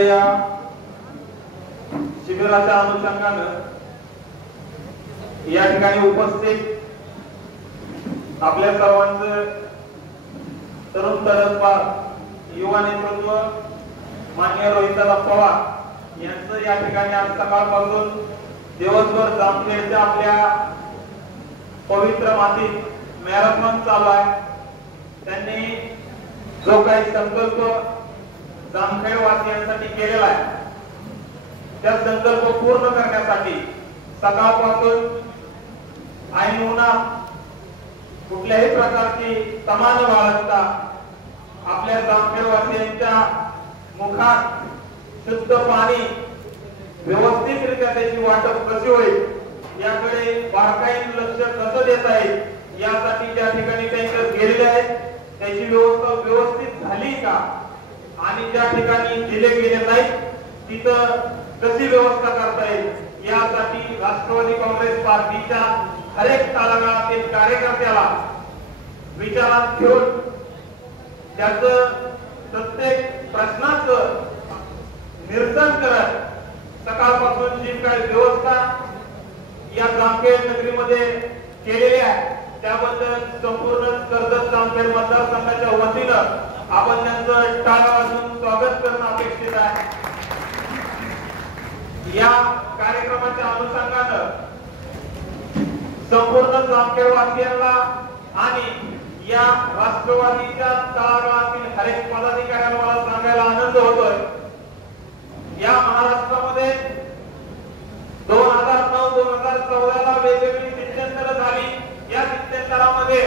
या शिबिराच्या अनुषंगानं या ठिकाणी उपस्थित आपल्या सर्वांचं तरुण तडफदार युवा नेतृत्व मान्य रोहितदादा पवार यांचं या ठिकाणी आज सकाळपासून दिवसभर जामखेडच्या आपल्या पवित्र मातीत मॅरेथॉन चालू आहे. त्यांनी जो काही संकल्प जामखेड वासियांसाठी केलेला आहे. त्या संकल्प पूर्ण करण्यासाठी सकाळपासून ऐन उन्हात कुठल्याही प्रकारची समान बाळगता आपल्या जामखेडवासियांच्या मुखात शुद्ध पाणी व्यवस्थितरित्या त्याची वाटप कशी होईल याकडे बारकाईने लक्ष कसं देता येईल यासाठी त्या ठिकाणी टँकर गेलेले आहेत. त्याची व्यवस्था व्यवस्थित झाली का? आणि ज्या ठिकाणी दिले गेले नाहीत तिथं कशी व्यवस्था करता येईल यासाठी राष्ट्रवादी काँग्रेस पार्टीच्या हरेक तालुक्यातील कार्यकर्त्याला विचारात घेऊन त्याच प्रत्येक प्रश्नाचं निरसन करत सकाळपासून जी काही व्यवस्था या जामखेड नगरीमध्ये केलेली आहे त्याबद्दल संपूर्ण कर्जत जामखेड मतदारसंघाच्या वतीनं आपण त्यांचं टाळा वाजून स्वागत करणं अपेक्षित आहे. या कार्यक्रमाच्या अनुषंगानं संपूर्ण जामखेड वासियांना आणि या राष्ट्रवादीच्या तळागाळातील हरेक पदाधिकाऱ्यांना मला सांगायला आनंद होतोय. या महाराष्ट्रामध्ये दोन हजार नऊ दोन हजार चौदा ला वेगवेगळी सिद्ध्यंतर झाली. या सिद्ध्यंतरामध्ये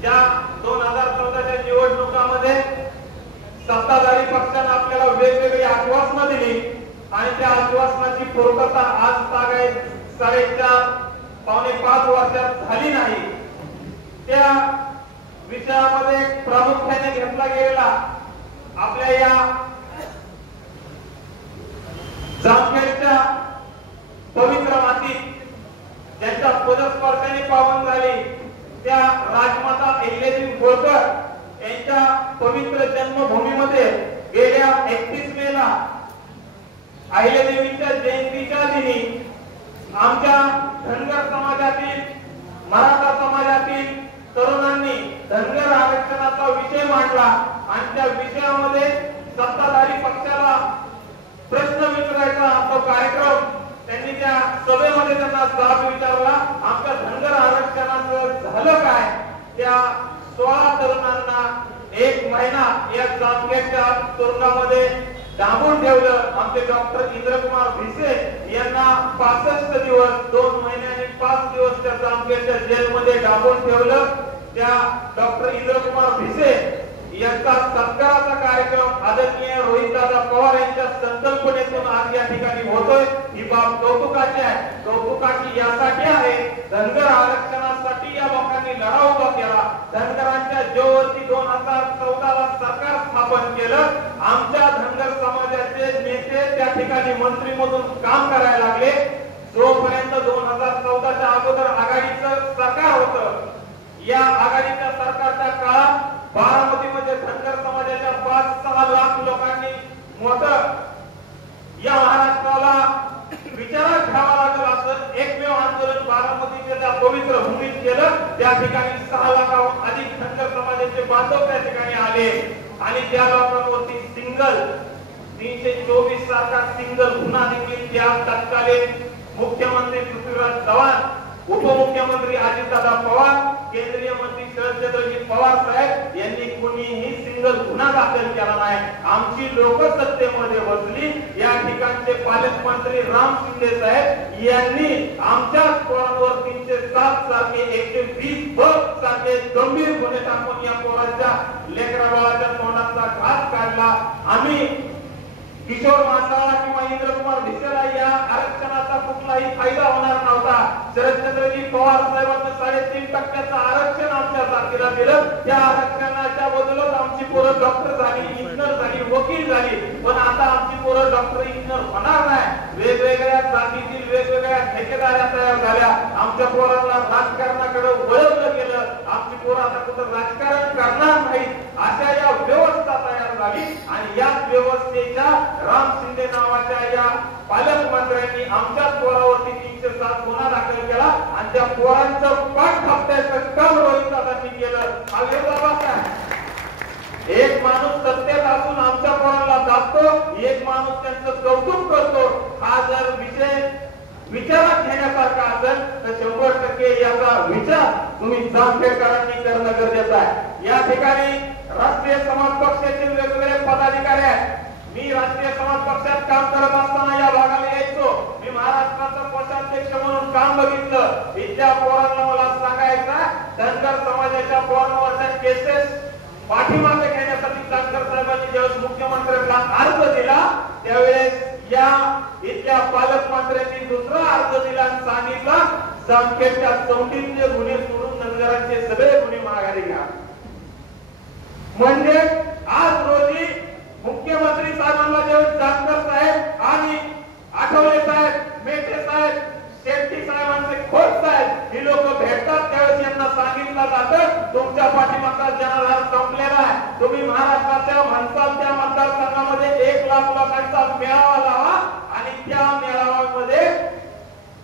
ज्या दोन हजार चौदाच्या निवडणुकामध्ये सत्ताधारी पक्षानं आपल्याला वेगवेगळी आश्वासनं दिली आणि त्या आश्वासनाची पूर्तता आज तागायत साडेचार पावणे पाच वर्षात झाली नाही. त्या विषयामध्ये प्रामुख्याने घेतला गेलेला आपल्या या जामखेडच्या पवित्र मातीत ज्यांच्या पदस्पर्शाने पावन झाली त्या राजमाता अहिल्यादेवी होळकर यांच्या पवित्र जन्मभूमीमध्ये गेल्या एकतीस मेला अहिल्यादेवीच्या जयंतीच्या दिनी आमच्या धनगर समाजातील मराठा समाजातील तरुणांनी धनगर आरक्षणाचा विषय मांडला. आणि त्या विषयामध्ये सत्ताधारी पक्षाला प्रश्न विचारायचा तो कार्यक्रम त्यांनी त्या सभेमध्ये त्यांना जाब विचारला. आमच्या धनगर झालं काय? त्या सोळा तरुणांना एक महिना या जामखेडच्या तुरुंगामध्ये डांबून ठेवलं. आमचे डॉक्टर इंद्रकुमार भिसे यांना पासष्ट दिवस दोन महिन्याने पाच दिवस त्या जामखेडच्या जेलमध्ये डांबून ठेवलं. त्या डॉक्टर इंद्रकुमार भिसे यांचा सत्काराचा कार्यक्रम आदरणीय रोहितदादा पवार यांच्या संकल्पनेतून आज या ठिकाणी होतोय. ही बाब कौतुकाची आहे. कौतुकाची यासाठी आहे धनगर आरक्षणासाठी या लोकांनी लढा उभा केला. धनगरांच्या जेवरती दोन हजार चौदा ला सरकार स्थापन केलं. आमच्या धनगर समाजाचे नेते त्या ठिकाणी मंत्री म्हणून काम करायला लागले. जोपर्यंत दोन हजार चौदाच्या अगोदर आघाडीचं सरकार होत या आघाडीच्या सरकारच्या काळात बारामतीमध्ये धनगर समाजाच्या पाच सहा लाख लोकांनी मत या महाराष्ट्राला विचारात घ्यावा लागेल असं एकमेव आंदोलन बारामतीच्या त्या पवित्र भूमीत केलं. त्या ठिकाणी सहा लाखाहून अधिक धनगर समाजाचे बांधव त्या ठिकाणी आले. आणि त्या लोकांवरती सिंगल तीनशे चोवीस सारखा सिंगल गुन्हा देखील त्या तत्कालीन मुख्यमंत्री पृथ्वीराज चव्हाण उपमुख्यमंत्री अजितदादा पवार केंद्रीय मंत्री शरदचंद्रजी पवार साहेब यांनी कुणीही सिंगल गुन्हा दाखल केला नाही. आमची लोक सत्तेमध्ये बसली. या ठिकाणचे पालकमंत्री राम शिंदे साहेब यांनी आमच्या पोरांवर तीनशे सात सारखे एकशे वीस ब सारखे गंभीर गुन्हे टाकून या पोराच्या लेकरा बाळाच्या तोंडाचा घात काढला. आम्ही किशोर मासाळा किंवा इंद्रकुमार भिसेला या आरक्षणाचा कुठलाही फायदा होणार नव्हता. शरदचंद्रजी पवार साहेबांना साडेतीन टक्क्याचं आरक्षण आमच्या जातीला दिलं. त्या आरक्षणाच्या बदलत आमची पोरं डॉक्टर झाली इंजिनियर झाली वकील झाली. पण आता आमची पोरं डॉक्टर इंजिनियर होणार नाही. वेगवेगळ्या जातीतील वेगवेगळ्या ठेकेदाऱ्या तयार झाल्या. आमच्या पोरांना राजकारणाकडे वळवलं गेलं. आमची पोरं आता कुठं राजकारण करणार नाही अशा या व्यवस्था तयार झाली. आणि या व्यवस्थेच्या राम शिंदे नावाच्या या पालकमंत्र्यांनी आमच्याच पोरावरती तीनशे सात गुन्हा दाखल केला. आणि त्या पोरांचं पाठ थापण्याचं काम रोहित दादांनी केलं. हा एक माणूस सत्तेत असून आमच्या पोराला एक माणूस त्यांचं कौतुक करतो हा जर विषय विचारात घेण्यासारखा असेल तर शंभर टक्के याचा विचार तुम्ही जामखेडकरांनी करणं गरजेचं आहे. या ठिकाणी राष्ट्रीय समाज पक्षाचे वेगवेगळे पदाधिकारी आहेत. मी राष्ट्रीय समाज पक्षात काम करत असताना या भागाला यायचो. मी महाराष्ट्राचा कोषाध्यक्ष म्हणून काम बघितलं. इथल्या पोरांना मला सांगायचं धनगर समाजाच्या पोरांवरच्या केसेस पाठीमागे घेण्यासाठी धनगर साहेबांनी ज्यावेळेस मुख्यमंत्री अर्ज दिला. त्यावेळेस या इथल्या पालकमंत्र्यांनी दुसरा अर्ज दिला आणि सांगितलं जामखेडच्या चौकीतले गुन्हे सोडून धनगरांचे सगळे गुन्हे माघारी घ्या. म्हणजे आज रोजी मुख्यमंत्री साहेबांना देऊन जानकर साहेब आणि आठवले साहेब मेटे साहेब शेट्टी साहेबांचे खोत साहेब ही लोक भेटतात त्यावेळेस यांना सांगितलं जातं तुमच्या पाठीमागचा जनाधार संपलेला आहे तुम्ही महाराष्ट्राच्या म्हणसालच्या मतदारसंघामध्ये एक लाख लोकांचा मेळावा लावा आणि त्या मेळाव्यामध्ये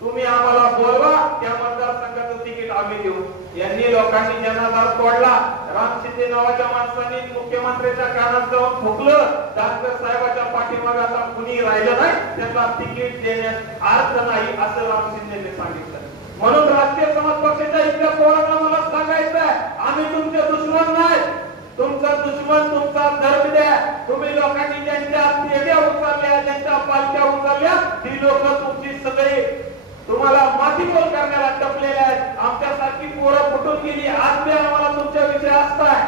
तुम्ही आम्हाला बोलवा त्या मतदारसंघाचं तिकीट आम्ही देऊ. यांनी लोकांनी जनाधार तोडला राम शिंदे नावाच्या माणसांनी मुख्यमंत्र्यांच्या कानात जाऊन फुकलं जानकर साहेबाच्या पाठीमागे आता कुणी राहिलं नाही त्याचा तिकीट देण्यात अर्थ नाही असं राम शिंदेने सांगितलं. म्हणून राष्ट्रीय समाज पक्षाच्या इथल्या पोरांना मला सांगायचं आहे आम्ही तुमचे दुश्मन नाही. तुमचा दुश्मन तुमचा धर्म द्या. तुम्ही लोकांनी ज्यांच्या पेढ्या उचलल्या ज्यांच्या पालख्या उचलल्या ती लोक तुमची सगळी तुम्हाला मातीमोल करण्याला टपलेल्या आहेत. आमच्यासारखी पोरं फुटून गेली. आज बी आम्हाला तुमच्या विषय असताय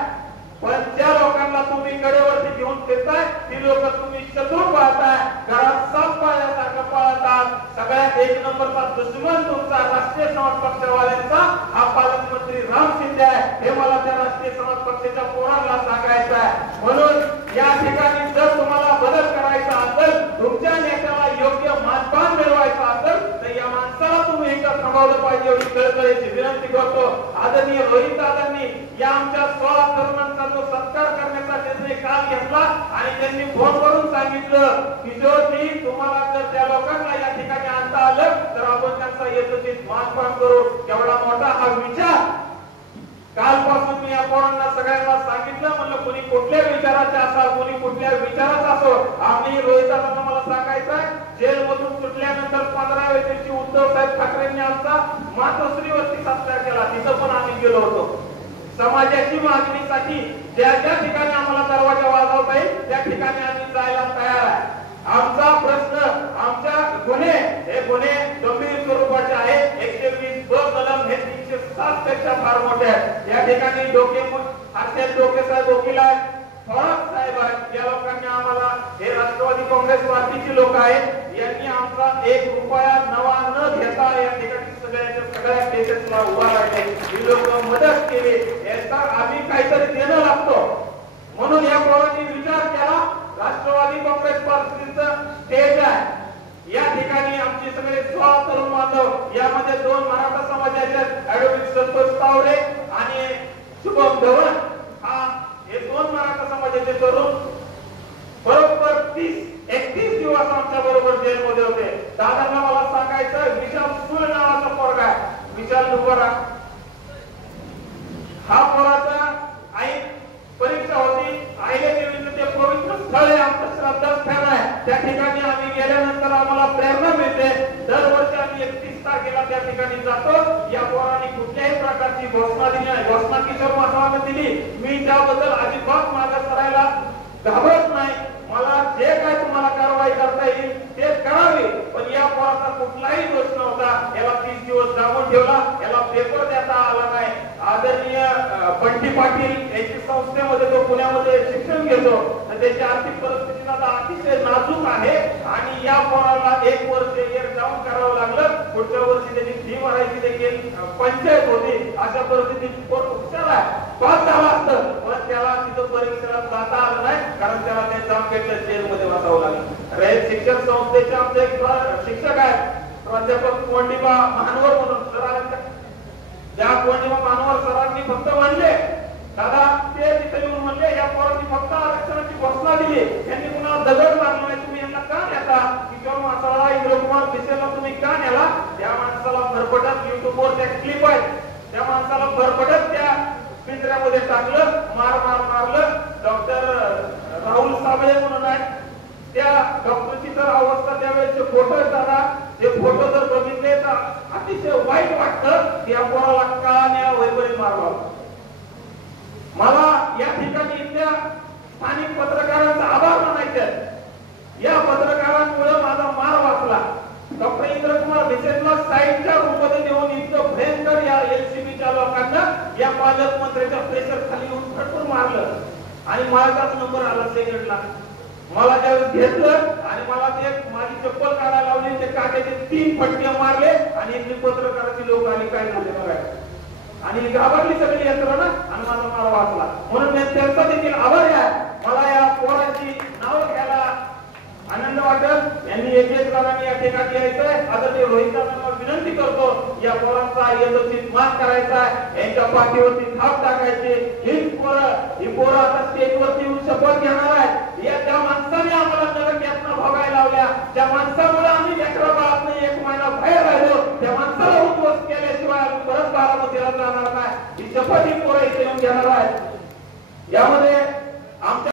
पण ज्या लोकांना तुम्ही कडेवरती घेऊन फिरताय ती लोक तुम्ही शत्रू पाहताय. घरात साप पाळल्यासारखं पाळतात. सगळ्यात एक नंबरचा दुश्मन तुमचा राष्ट्रीय समाज पक्षवाल्यांचा हा पालकमंत्री राम शिंदे आहे. हे मला त्या राष्ट्रीय समाज पक्षाच्या पोरांना सांगायचं आहे. म्हणून या ठिकाणी जर तुम्हाला बदल करायचा असेल तुमच्या नेत्याला योग्य मानपान मिळवायचा असेल तर या माणसाला तुम्ही इथं थांबवलं पाहिजे एवढी कळकळीची विनंती करतो. आदरणीय रोहित दादांनी या आमच्या सोळा तरुणांचा जो सत्कार करण्याचा निर्णय काल घेतला आणि त्यांनी फोन करून सांगितलं की किशोरजी तुम्हाला जर त्या लोकांना या ठिकाणी आणता आलं तर आपण त्यांचा यथोचित मानपान करू. एवढा मोठा हा विचार कालपासून मी या पोरांना सगळ्यांना सांगितलं म्हणलं कोणी कुठल्या विचाराचे असा कोणी कुठल्या विचाराचा असो आम्ही रोहितांना मला सांगायचं जेल मधून सुटल्यानंतर पंधराव्या दिवशी उद्धव साहेब ठाकरेंनी आमचा मातोश्रीवरती सत्कार केला. तिथं पण आम्ही गेलो होतो. समाजाची मागणीसाठी ज्या ज्या ठिकाणी आम्हाला दरवाजा वाजवता येईल त्या ठिकाणी आम्ही जायला तयार आहे. आमचा प्रश्न आमच्या गुन्हे हे गुन्हे गंभीर स्वरूपाचे आहेत. एकशे वीस ब कलम हे तीनशे सात पेक्षा फार मोठे आहेत. या ठिकाणी डोके हर्षद डोके साहेब वकील आहेत. साहेब आहेत. या लोकांनी आम्हाला हे राष्ट्रवादी काँग्रेस पार्टीची लोक आहेत. यांनी आमचा एक रुपया नवा न घेता या ठिकाणी सगळ्यांच्या सगळ्या केसेसला उभा राहिले. ही लोक मदत केली. याचा आम्ही काहीतरी देणं लागतो. म्हणून या पोरांनी विचार केला राष्ट्रवादी काँग्रेस पार्टीचं स्टेज आहे. या ठिकाणी आमचे सगळे सोळा तरुण बांधव यामध्ये दोन मराठा समाजाचे ऍडव्होकेट संतोष तावडे आणि शुभम धवन हा हे दोन मराठा समाजाचे तरुण बरोबर तीस एकतीस दिवस आमच्या बरोबर जेलमध्ये होते दादांना मला सांगायचं विशाल सुळ नावाचा पोरगा आहे विशाल दुपारा हा पोराचा आई परीक्षा होती आईले देवीचं ते पवित्र स्थळ आहे आमचं श्रद्धास्थान आहे त्या ठिकाणी आम्ही गेल्यानंतर आम्हाला प्रेरणा मिळते. दरवर्षी आम्ही एकतीस तारखेला त्या ठिकाणी जातो. या पोराने कुठल्याही प्रकारची घोषणा दिली नाही. घोषणा किशोर माधवाने दिली. मी त्याबद्दल अजिबात मागे सरायला घाबरत नाही. मला जे काय तुम्हाला कारवाई करता येईल ते करावे. पण या पोराचा कुठलाही दोष नव्हता. याला तीस दिवस दाबून ठेवला. याला पेपर देता आला नाही. आदरणीय अं, बंटी पाटील यांची संस्थेमध्ये तो पुण्यामध्ये शिक्षण घेतो. तर त्याची आर्थिक परिस्थिती आता अतिशय नाजूक आहे. आणि या पोराला एक वर्ष एक जाऊन करावं लागलं. पुढच्या वर्षी त्याची फी भरायची देखील पंचायत होती. अशा परिस्थितीत पोर हुशार आहे पास झाला असतं पण त्याला तिथं परीक्षेला जाता आलं नाही. कारण त्याला ते जामखेडच्या जेलमध्ये बसावं लागलं. रयत शिक्षण संस्थेचे आमचे एक शिक्षक आहेत. प्राध्यापक कोंडिबा महानवर म्हणून सर ज्या कोंडिबा महानवर सरांनी फक्त मानले दादा ते तिथे येऊन म्हणले या पोरांनी फक्त आरक्षणाची घोषणा दिली. यांनी कुणाला दगड मारला तुम्ही यांना का नेता किशोर माणसाला इंद्रकुमार मिसेलला तुम्ही का नेला त्या माणसाला भरपटत युट्यूबवर त्या क्लिप आहेत. त्या माणसाला भरपटत त्या पिंजऱ्यामध्ये टाकलं मार मार मारलं. डॉक्टर राहुल साबळे म्हणून आहेत. त्या डॉक्टरची तर अवस्था त्यावेळेचे फोटो दादा. ते फोटो जर बघितले तर अतिशय वाईट वाटत या पोराला का न्या वैभरी मारवा मला या ठिकाणी इथल्या स्थानिक पत्रकारांचा आभार मानायचे या पत्रकारांमुळे माझा मार वाचला. डॉक्टर इंद्रकुमार भिसेनला साईडच्या रूममध्ये नेऊन इतकं भयंकर या एलसीबीच्या लोकांना या पालकमंत्र्याच्या प्रेशर खाली येऊन फटकून मारलं. आणि माझाच नंबर आला सेकंडला मला त्यावेळेस घेतलं आणि मला ते माझी चप्पल काढायला लावली ते काट्याचे तीन फटके मारले आणि इथली पत्रकाराची लोक आली. काय झाले बघायला आणि घाबरली सगळी यंत्रणा आणि माझा माल वाचला. म्हणून मी त्यांचा देखील आभारी आहे. मला या पोराची नाव घ्यायला आनंद वाटत. यांनी एक एक जणांनी या ठिकाणी यायचंय. आता ते रोहित विनंती करतो या पोरांचा यदोचित मान करायचा यांच्या पाठीवरती थाप टाकायची. ही पोरं ही पोरं आता स्टेजवरती येऊन शपथ घेणार आहे. या त्या माणसाने आम्हाला नगर यातना भोगायला लावल्या त्या माणसामुळे आम्ही लेकरा बाळात एक महिना बाहेर राहिलो त्या माणसाला परत बारामतीला जाणार नाही. ही शपथ ही पोरं इथे येऊन घेणार आहेत. यामध्ये आमच्या